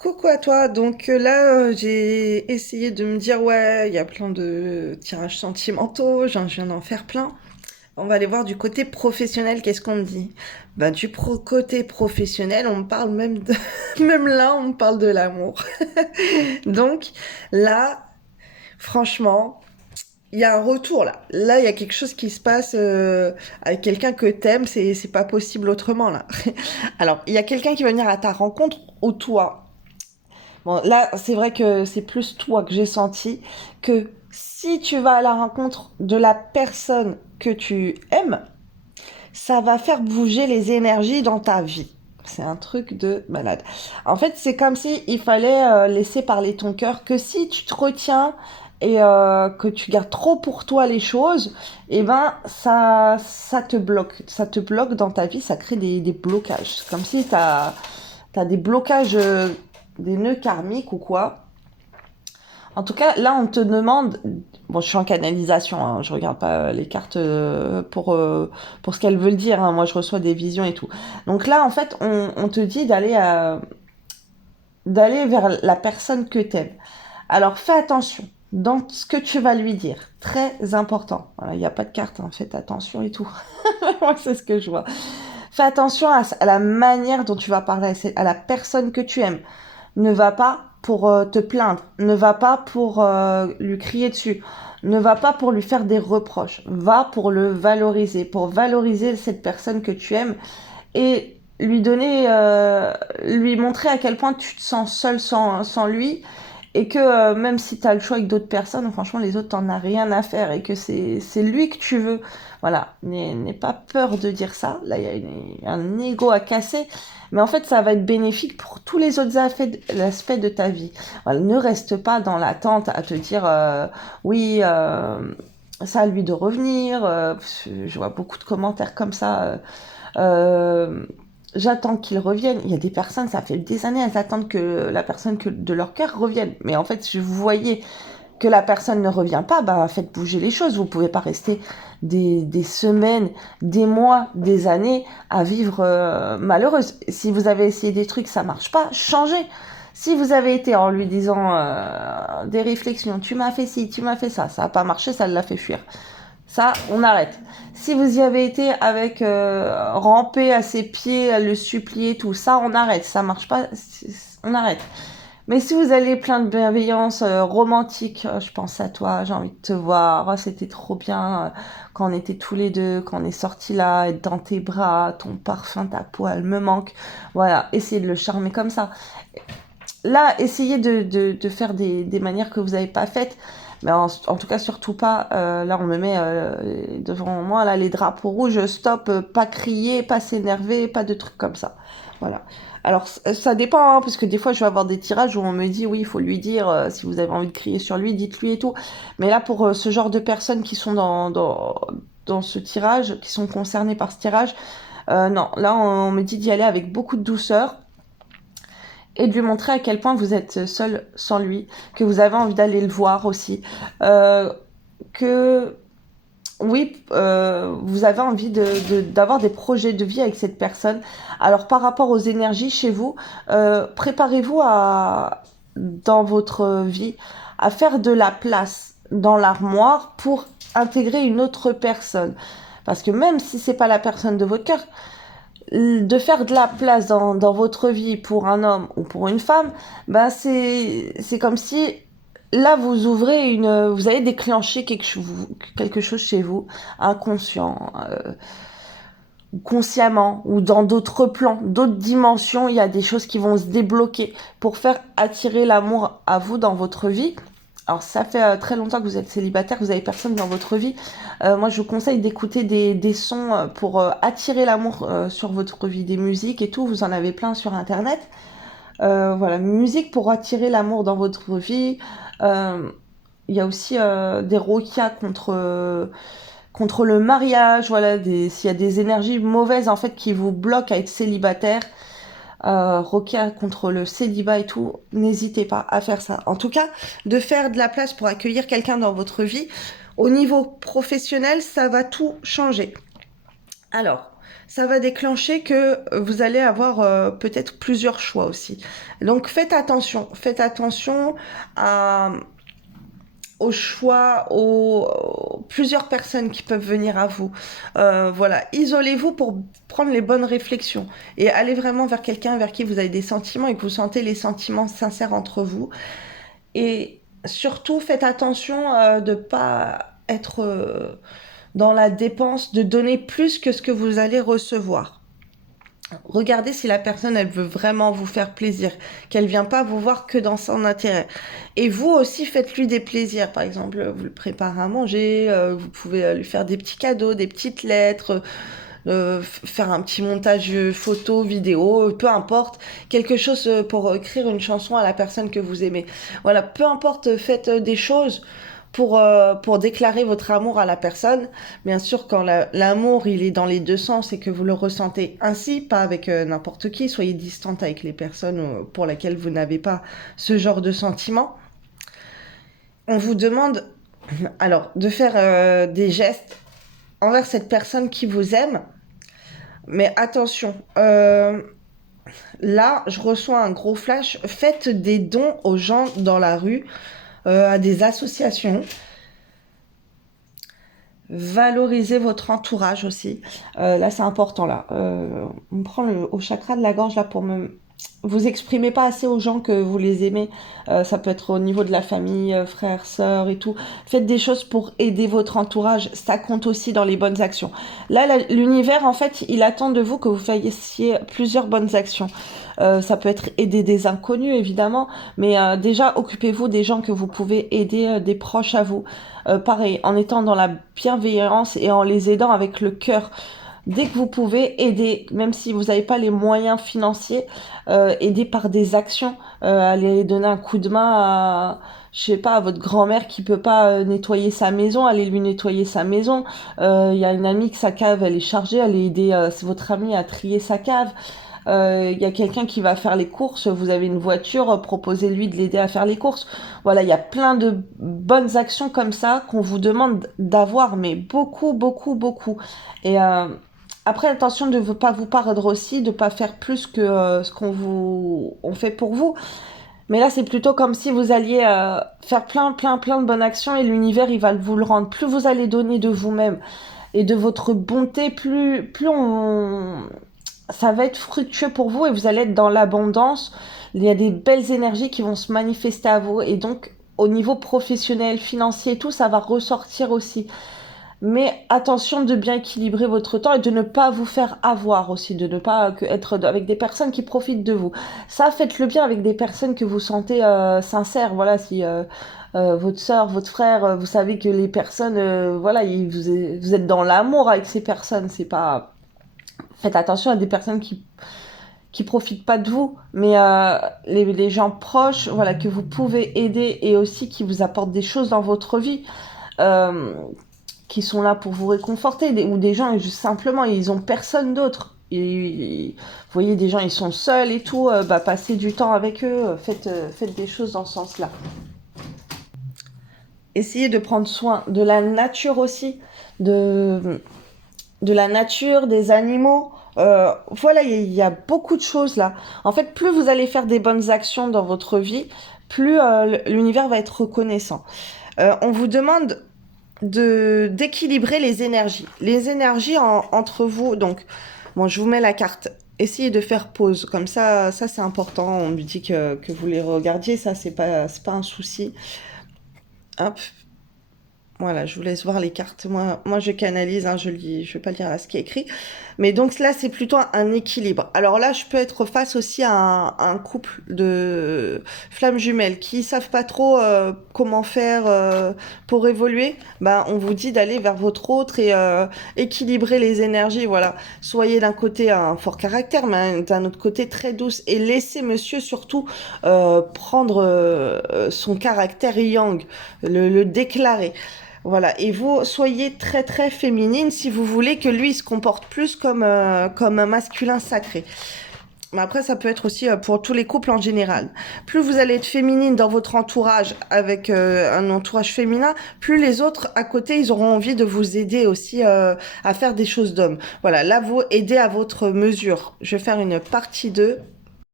Coucou à toi, donc là j'ai essayé de me dire ouais, il y a plein de tirages sentimentaux, je viens d'en faire plein. On va aller voir du côté professionnel, qu'est-ce qu'on me dit? Bah côté professionnel, on me parle même de... même là on me parle de l'amour. Donc là, franchement, il y a un retour là. Là, il y a quelque chose qui se passe avec quelqu'un que t'aimes, c'est pas possible autrement là. Alors, il y a quelqu'un qui va venir à ta rencontre ou toi. Bon, là, c'est vrai que c'est plus toi que j'ai senti que si tu vas à la rencontre de la personne que tu aimes, ça va faire bouger les énergies dans ta vie. C'est un truc de malade. En fait, c'est comme si il fallait laisser parler ton cœur, que si tu te retiens et que tu gardes trop pour toi les choses, eh ben ça te bloque dans ta vie, ça crée des blocages. C'est comme si t'as des blocages, des nœuds karmiques ou quoi. En tout cas, là, on te demande. Bon, je suis en canalisation, hein, je regarde pas les cartes pour ce qu'elles veulent dire. Hein, moi, je reçois des visions et tout. Donc là, en fait, on te dit d'aller vers la personne que t'aimes. Alors, fais attention dans ce que tu vas lui dire. Très important. Voilà, il n'y a pas de carte, hein, faites attention et tout. Moi, c'est ce que je vois. Fais attention à la manière dont tu vas parler à la personne que tu aimes. Ne va pas pour te plaindre, ne va pas pour lui crier dessus, ne va pas pour lui faire des reproches, va pour le valoriser, pour valoriser cette personne que tu aimes et lui donner, lui montrer à quel point tu te sens seul sans lui et que même si tu as le choix avec d'autres personnes, franchement les autres t'en as rien à faire et que c'est lui que tu veux. Voilà, n'aie pas peur de dire ça. Là, il y a un ego à casser. Mais en fait, ça va être bénéfique pour tous les autres aspects de ta vie. Voilà, ne reste pas dans l'attente à te dire oui, ça à lui de revenir. Je vois beaucoup de commentaires comme ça. Euh, J'attends qu'il revienne. Il y a des personnes, ça fait des années, elles attendent que la personne de leur cœur revienne. Mais en fait, si vous voyez que la personne ne revient pas, bah faites bouger les choses. Vous pouvez pas rester des semaines, des mois, des années à vivre malheureuse. Si vous avez essayé des trucs, ça marche pas, changez. Si vous avez été en lui disant des réflexions, tu m'as fait ci, tu m'as fait ça a pas marché, ça l'a fait fuir. Ça, on arrête. Si vous y avez été avec ramper à ses pieds, à le supplier, tout ça, on arrête. Ça marche pas, on arrête. Mais si vous allez plein de bienveillance romantique, je pense à toi, j'ai envie de te voir, oh, c'était trop bien quand on était tous les deux, quand on est sortis là, être dans tes bras, ton parfum, ta peau, elle me manque. Voilà, essayez de le charmer comme ça. Là, essayez de faire des manières que vous n'avez pas faites. Mais en tout cas, surtout pas, là on me met devant moi là, les drapeaux rouges, stop, pas crier, pas s'énerver, pas de trucs comme ça. Voilà. Alors ça dépend, hein, parce que des fois je vais avoir des tirages où on me dit oui, il faut lui dire, si vous avez envie de crier sur lui, dites-lui et tout. Mais là pour ce genre de personnes qui sont dans ce tirage, qui sont concernées par ce tirage, non, là on me dit d'y aller avec beaucoup de douceur et de lui montrer à quel point vous êtes seul sans lui, que vous avez envie d'aller le voir aussi, que oui, vous avez envie d'avoir des projets de vie avec cette personne. Alors par rapport aux énergies chez vous, préparez-vous dans votre vie à faire de la place dans l'armoire pour intégrer une autre personne. Parce que même si c'est pas la personne de votre cœur, de faire de la place dans votre vie pour un homme ou pour une femme, ben c'est comme si là vous allez déclencher quelque chose chez vous, inconscient, consciemment ou dans d'autres plans, d'autres dimensions, il y a des choses qui vont se débloquer pour faire attirer l'amour à vous dans votre vie. Alors ça fait très longtemps que vous êtes célibataire, que vous avez personne dans votre vie. Moi je vous conseille d'écouter des sons pour attirer l'amour sur votre vie, des musiques et tout, vous en avez plein sur internet. Voilà, musique pour attirer l'amour dans votre vie. Il y a aussi des roquias contre le mariage, voilà, s'il y a des énergies mauvaises en fait qui vous bloquent à être célibataire, Rokia contre le célibat et tout, n'hésitez pas à faire ça. En tout cas, de faire de la place pour accueillir quelqu'un dans votre vie, au niveau professionnel, ça va tout changer. Alors, ça va déclencher que vous allez avoir peut-être plusieurs choix aussi. Donc faites attention à, aux choix, aux plusieurs personnes qui peuvent venir à vous. Voilà, isolez-vous pour prendre les bonnes réflexions et allez vraiment vers quelqu'un vers qui vous avez des sentiments et que vous sentez les sentiments sincères entre vous. Et surtout, faites attention de pas être dans la dépense, de donner plus que ce que vous allez recevoir. Regardez si la personne, elle veut vraiment vous faire plaisir, qu'elle vient pas vous voir que dans son intérêt. Et vous aussi, faites-lui des plaisirs. Par exemple, vous le préparez à manger, vous pouvez lui faire des petits cadeaux, des petites lettres, faire un petit montage photo, vidéo, peu importe, quelque chose pour écrire une chanson à la personne que vous aimez. Voilà, peu importe, faites des choses pour déclarer votre amour à la personne. Bien sûr, quand l'amour, il est dans les deux sens et que vous le ressentez ainsi, pas avec n'importe qui, soyez distante avec les personnes pour lesquelles vous n'avez pas ce genre de sentiment. On vous demande alors de faire des gestes envers cette personne qui vous aime. Mais attention, là, je reçois un gros flash. Faites des dons aux gens dans la rue, à des associations. Valorisez votre entourage aussi. Là, c'est important. Là, on me prend au chakra de la gorge là pour me. Vous exprimez pas assez aux gens que vous les aimez. Ça peut être au niveau de la famille, frères, sœurs et tout. Faites des choses pour aider votre entourage. Ça compte aussi dans les bonnes actions. Là, l'univers, en fait, il attend de vous que vous fassiez plusieurs bonnes actions. Ça peut être aider des inconnus, évidemment. Mais déjà, occupez-vous des gens que vous pouvez aider, des proches à vous. Pareil, en étant dans la bienveillance et en les aidant avec le cœur. Dès que vous pouvez aider, même si vous n'avez pas les moyens financiers, aider par des actions, aller donner un coup de main à, je sais pas, à votre grand-mère qui peut pas nettoyer sa maison, allez lui nettoyer sa maison. Il y a une amie que sa cave elle est chargée, allez aider votre amie à trier sa cave. Il y a quelqu'un qui va faire les courses, vous avez une voiture, proposez-lui de l'aider à faire les courses. Voilà, il y a plein de bonnes actions comme ça qu'on vous demande d'avoir, mais beaucoup, beaucoup, beaucoup. Et après, attention de ne pas vous perdre aussi, de pas faire plus que ce on fait pour vous. Mais là, c'est plutôt comme si vous alliez faire plein, plein, plein de bonnes actions et l'univers, il va vous le rendre. Plus vous allez donner de vous-même et de votre bonté, plus ça va être fructueux pour vous et vous allez être dans l'abondance. Il y a des belles énergies qui vont se manifester à vous et donc au niveau professionnel, financier et tout, ça va ressortir aussi. Mais attention de bien équilibrer votre temps et de ne pas vous faire avoir aussi, de ne pas être avec des personnes qui profitent de vous. Ça, faites-le bien avec des personnes que vous sentez sincères. Voilà, si votre soeur, votre frère, vous savez que les personnes, voilà, vous êtes dans l'amour avec ces personnes. C'est pas. Faites attention à des personnes qui profitent pas de vous, mais les gens proches, voilà, que vous pouvez aider et aussi qui vous apportent des choses dans votre vie. Euh, qui sont là pour vous réconforter, ou des gens, juste simplement, ils ont personne d'autre. Et, vous voyez, des gens, ils sont seuls et tout, passez du temps avec eux, faites des choses dans ce sens-là. Essayez de prendre soin de la nature aussi, de la nature, des animaux. Voilà, il y a beaucoup de choses là. En fait, plus vous allez faire des bonnes actions dans votre vie, plus l'univers va être reconnaissant. On vous demande d'équilibrer les énergies. Les énergies entre vous. Donc, bon, je vous mets la carte. Essayez de faire pause. Comme ça c'est important. On me dit que vous les regardiez. Ça, c'est pas un souci. Hop. Voilà, je vous laisse voir les cartes. Moi je canalise, hein, je vais pas lire ce qui est écrit. Mais donc là, c'est plutôt un équilibre. Alors là, je peux être face aussi à un couple de flammes jumelles qui savent pas trop comment faire pour évoluer. Ben, on vous dit d'aller vers votre autre et équilibrer les énergies. Voilà, soyez d'un côté un fort caractère, mais d'un autre côté très douce. Et laissez monsieur surtout prendre son caractère yang, le déclarer. Voilà, et vous soyez très très féminine si vous voulez que lui se comporte plus comme un masculin sacré. Mais après, ça peut être aussi pour tous les couples en général. Plus vous allez être féminine dans votre entourage avec un entourage féminin, plus les autres à côté, ils auront envie de vous aider aussi à faire des choses d'hommes. Voilà, là, vous aidez à votre mesure. Je vais faire une partie 2.